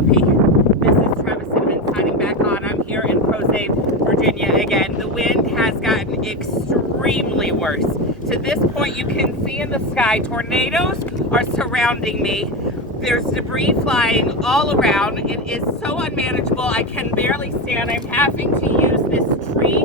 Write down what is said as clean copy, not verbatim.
coffee. This is Travis Cinnamon signing back on. I'm here in Crozet, Virginia again. The wind has gotten extremely worse. To this point, you can see in the sky, tornadoes are surrounding me. There's debris flying all around. It is so unmanageable. I can barely stand. I'm having to use this tree